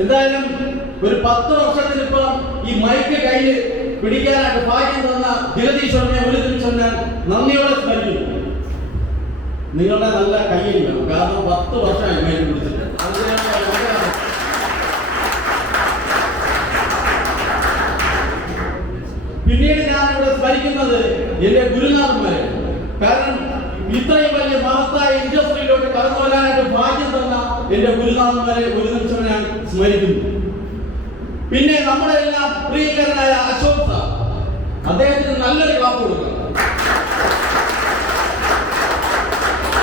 എന്തായാലും ഒരു പത്ത് വർഷത്തിനിപ്പുറം ഈ മൈക്ക് കയ്യിൽ പിടിക്കാനായിട്ട് ഭാഗ്യം തന്ന ജഗതീശ്വരനെ വിളിച്ചു ഞാൻ നന്ദിയോടെ സ്മരിക്കുന്നു. നിങ്ങളുടെ നല്ല കയ്യിൽ വേണം. കാരണം പത്ത് വർഷമായി മൈക്ക് പിടിച്ചിട്ട്. പിന്നീട് ഞാൻ ഇവിടെ സ്മരിക്കുന്നത് എന്റെ ഗുരുനാഥന്മാരെ. കാരണം ഇത്രയും വലിയ മഹത്തായ ഇൻഡസ്ട്രിയിലോട്ട് കടന്നു വരാനായിട്ട് ഭാഗ്യം തന്ന എന്റെ ഗുരുനാഥന്മാരെ ഒരു നിമിഷം ഞാൻ സ്മരിക്കുന്നു. പിന്നെ നമ്മുടെ എല്ലാം പ്രിയങ്കരനായ അശോക് സാർ. അദ്ദേഹത്തിന് നല്ലൊരു ക്ലാപ്പ് കൊടുക്കണം.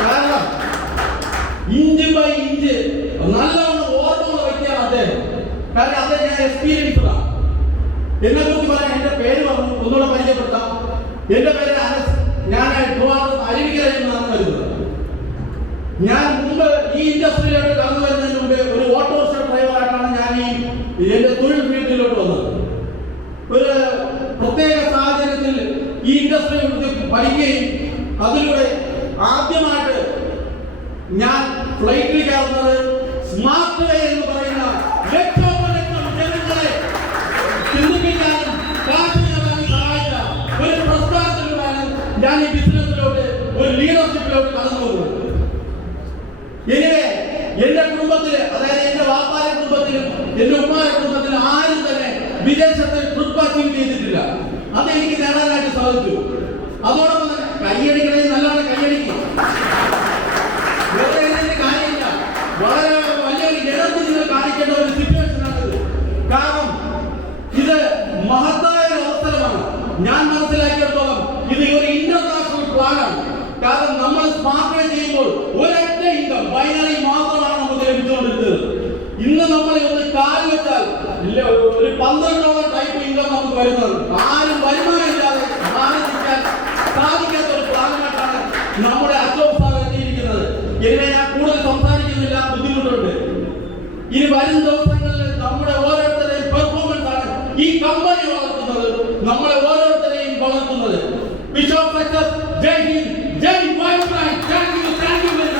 കാരണം ഇഞ്ച് ബൈ ഇഞ്ച് നല്ലവണ്ണം ഓർമ്മയുള്ള വ്യക്തിയാണ് അദ്ദേഹം. കാരണം അദ്ദേഹം ഞാൻ എക്സ്പീരിയൻസ്ഡാണ് എന്നെ കുറിച്ച് പറയാൻ എന്റെ പേര് പറഞ്ഞു. ഒന്നുകൂടെ പരിചയപ്പെടുത്താം. എന്റെ പേര് അനസ് ഞാൻ ട്രിവാൻഡ്രം അരുവിക്കരയിൽ നിന്നാണ് വരുന്നത് ഞാൻ മുമ്പ് ഈ ഇൻഡസ്ട്രിയിലോട്ട് കടന്നു വരുന്നതിന് മുമ്പ് ഒരു ഓട്ടോറിക്ഷ ഡ്രൈവറായിട്ടാണ് ഞാൻ ഈ എന്റെ തൊഴിൽ ഫീൽഡിലോട്ട് വന്നത് ഒരു പ്രത്യേക സാഹചര്യത്തിൽ ഈ ഇൻഡസ്ട്രിയെ കുറിച്ച് പഠിക്കുകയും അതിലൂടെ ആദ്യമായിട്ട് ഞാൻ ഫ്ലൈറ്റിൽ കയറുന്നത് സ്മാർട്ട് വേ എന്ന് പറയുന്ന ലക്ഷോപലക്ഷം ഞാൻ ഈ ഒരു എന്റെ കുടുംബത്തിൽ അതായത് എന്റെ വാപ്പാരെ കുടുംബത്തിലും എന്റെ ഉമ്മാരെ കുടുംബത്തിലും ആരും തന്നെ വിദേശത്ത് ട്രിപ്പ് അച്ചീവ് ചെയ്തിട്ടില്ല. അത് എനിക്ക് നേടാനായിട്ട് സാധിച്ചു അതോടൊപ്പം തന്നെ കൈയടിക്കണേ നല്ലോണം കൈയടിക്കും കാര്യമില്ല. വളരെ വലിയൊരു എനർജി നിങ്ങൾ കാണിക്കേണ്ട ഒരു സിറ്റുവേഷൻ ആണിത്. കാരണം ഇത് മഹത്തായ ഒരു അവസരമാണ്. ഞാൻ മനസ്സിലാക്കിയിടത്തോളം ഇത് ഒരു ഇന്റർനാഷണൽ കാരണം നമ്മൾ സ്മാർട്ട് ചെയ്യുമ്പോൾ ഒരൊറ്റ ഇൻകം ബൈനറി മാത്രമാണ് നമുക്ക് ലഭിച്ചുകൊണ്ടിരുന്നത്. ഇന്ന് നമ്മൾ ഒന്ന് കാൽ വെച്ചാൽ ഒരു- പന്ത്രണ്ടോളം ടൈപ്പ് ഇൻകം നമുക്ക് വരുന്നത് ആരും വരുമാനമില്ലാതെ ഇതിനെ ഞാൻ കൂടുതൽ സംസാരിക്കുന്നില്ല ബുദ്ധിമുട്ടുണ്ട്. ഇനി വരും ദിവസങ്ങളിൽ നമ്മുടെ ഓരോരുത്തരെയും പെർഫോമൻസ് ആണ് ഈ കമ്പനി വളർത്തുന്നത് നമ്മളെ ഓരോരുത്തരെയും വളർത്തുന്നത്. ബിഷോപ്പ് സക്സസ് ജയ് ഹിന്ദ് ജയ് വൈബ്രൈറ്റ് thank you thank you very